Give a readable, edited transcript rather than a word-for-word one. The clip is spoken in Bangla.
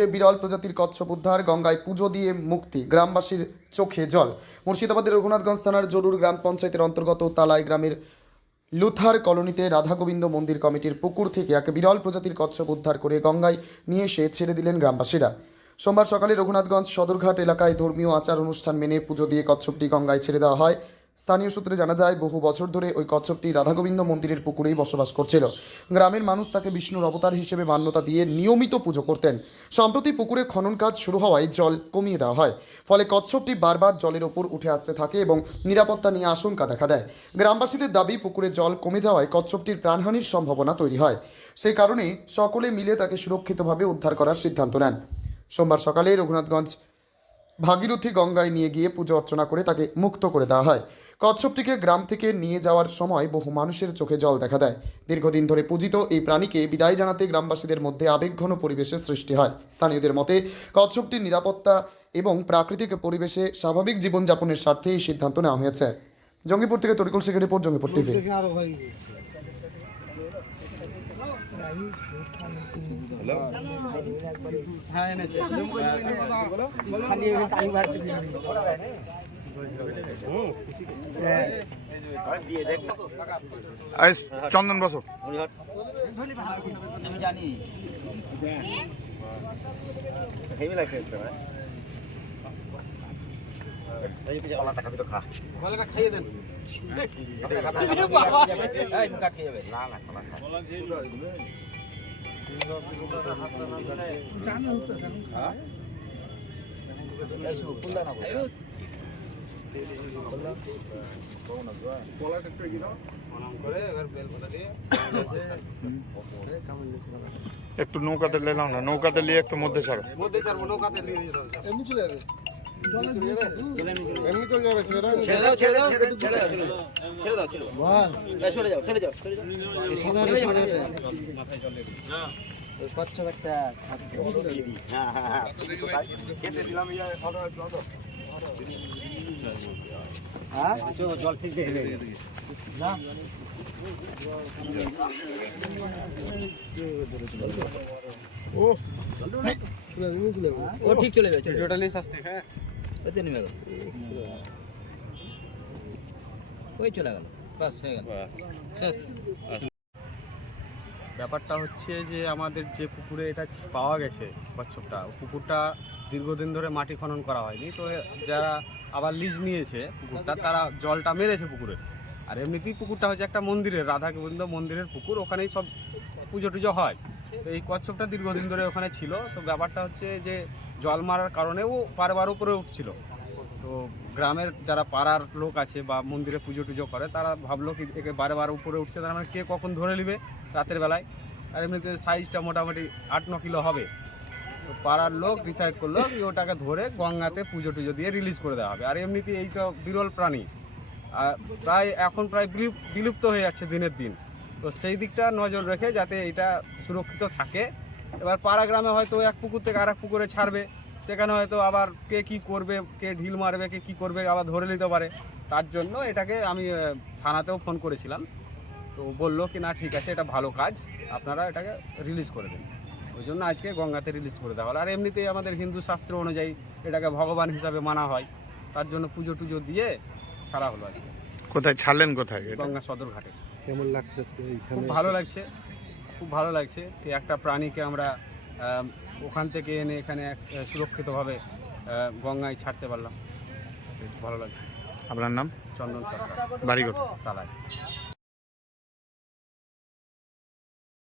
রঘুনাথগঞ্জে বিরল প্রজাতির কচ্ছপ উদ্ধার, গঙ্গায় পুজো দিয়ে মুক্তি, গ্রামবাসীর চোখে জল। মুর্শিদাবাদের রঘুনাথগঞ্জ থানার জরুর গ্রাম পঞ্চায়েতের অন্তর্গত তালাই গ্রামের লুথার কলোনিতে রাধাগোবিন্দ মন্দির কমিটির পুকুর থেকে এক বিরল প্রজাতির কচ্ছপ উদ্ধার করে গঙ্গায় নিয়ে এসে ছেড়ে দিলেন গ্রামবাসীরা। সোমবার সকালে রঘুনাথগঞ্জ সদরঘাট এলাকায় ধর্মীয় আচার অনুষ্ঠান মেনে পুজো দিয়ে কচ্ছপটি গঙ্গায় ছেড়ে দেওয়া হয়। স্থানীয় সূত্রে জানা যায়, বহু বছর ধরে ওই কচ্ছপটি রাধাগোবিন্দ মন্দিরের পুকুরেই বসবাস করছিল। গ্রামের মানুষ তাকে বিষ্ণুর অবতার হিসেবে মান্যতা দিয়ে নিয়মিত পুজো করতেন। সম্প্রতি পুকুরে খনন কাজ শুরু হওয়ায় জল কমিয়ে দেওয়া হয়, ফলে কচ্ছপটি বারবার জলের ওপর উঠে আসতে থাকে এবং নিরাপত্তা নিয়ে আশঙ্কা দেখা দেয়। গ্রামবাসীদের দাবি, পুকুরে জল কমে যাওয়ায় কচ্ছপটির প্রাণহানির সম্ভাবনা তৈরি হয়। সেই কারণে সকলে মিলে তাকে সুরক্ষিতভাবে উদ্ধার করার সিদ্ধান্ত নেন। সোমবার সকালে রঘুনাথগঞ্জ ভাগীরথী গঙ্গায় নিয়ে গিয়ে পুজো অর্চনা করে তাকে মুক্ত করে দেওয়া হয়। কচ্ছপটিকে গ্রাম থেকে নিয়ে যাওয়ার সময় বহু মানুষের চোখে জল দেখা দেয়। দীর্ঘদিন ধরে পূজিত এই প্রাণীকে বিদায় জানাতে গ্রামবাসীদের মধ্যে আবেগঘন পরিবেশের সৃষ্টি হয়। স্থানীয়দের মতে, কচ্ছপটির নিরাপত্তা এবং প্রাকৃতিক পরিবেশে স্বাভাবিক জীবনযাপনের স্বার্থে এই সিদ্ধান্ত নেওয়া হয়েছে। জঙ্গিপুর থেকে তরিকুল শেখের রিপোর্ট, জঙ্গিপুর টিভি। চন্দন বসো। আমি জানি খাইয়ে দেন। একটু নৌকাতে নিলাম না, নৌকাতে নিয়ে একটু মধ্যে ছাড়ো। এমনি চলে যাবে, কচ্ছপ একটা জল ঠিক না ও ঠিক চলে যাবে, টোটালি সস্তে হ্যাঁ ওতে নেমে গেল, ওই চলে গেল, বাস হয়ে গেল শেষ। ব্যাপারটা হচ্ছে যে আমাদের যে পুকুরে এটা পাওয়া গেছে কচ্ছপটা, পুকুরটা দীর্ঘদিন ধরে মাটি খনন করা হয়নি, তো যারা আবার লিজ নিয়েছে পুকুরটা তারা জলটা মেরেছে পুকুরে। আর এমনিতেই পুকুরটা হচ্ছে একটা মন্দিরের, রাধাগোবিন্দ মন্দিরের পুকুর, ওখানেই সব পুজো টুজো হয়। তো এই কচ্ছপটা দীর্ঘদিন ধরে ওখানে ছিল। তো ব্যাপারটা হচ্ছে যে জল মারার কারণেও বারবার উপরে উঠছিল। তো গ্রামের যারা পাড়ার লোক আছে বা মন্দিরে পুজো টুজো করে, তারা ভাবলো কি একে বারবার উপরে উঠছে, তার মানে কে কখন ধরে নেবে রাতের বেলায়। আর এমনিতে সাইজটা মোটামুটি 8-9 কিলো হবে। তো পাড়ার লোক ডিসাইড করলো কি ওটাকে ধরে গঙ্গাতে পুজো টুজো দিয়ে রিলিজ করে দেওয়া হবে। আর এমনিতে এইটা বিরল প্রাণী, এখন প্রায় বিলুপ্ত হয়ে যাচ্ছে দিনের দিন। তো সেই দিকটা নজর রেখে যাতে এটা সুরক্ষিত থাকে। এবার পাড়া গ্রামে হয়তো এক পুকুর থেকে আরেক পুকুরে ছাড়বে, সেখানে হয়তো আবার কে কি করবে, কে ঢিল মারবে, কে কি করবে, আবার ধরে নিতে পারে। তার জন্য এটাকে আমি থানাতেও ফোন করেছিলাম, তো বললো কি না ঠিক আছে, এটা ভালো কাজ, আপনারা এটাকে রিলিজ করে দেন। ওই জন্য আজকে গঙ্গাতে রিলিজ করে দেওয়া হলো। আর এমনিতেই আমাদের হিন্দু শাস্ত্র অনুযায়ী এটাকে ভগবান হিসাবে মানা হয়, তার জন্য পুজো টুজো দিয়ে ছাড়া হলো আজকে। কোথায় ছাড়লেন, কোথায়? গঙ্গা সদরঘাটে। কেমন লাগছে? খুব ভালো লাগছে, খুব ভালো লাগছে। একটা প্রাণীকে আমরা ওখান থেকে এনে এখানে সুরক্ষিতভাবে গঙ্গায় ছাড়তে পারলাম, ভালো লাগছে। আপনার নাম? চন্দন সরকার, বাড়ি কোথায়? তালায়।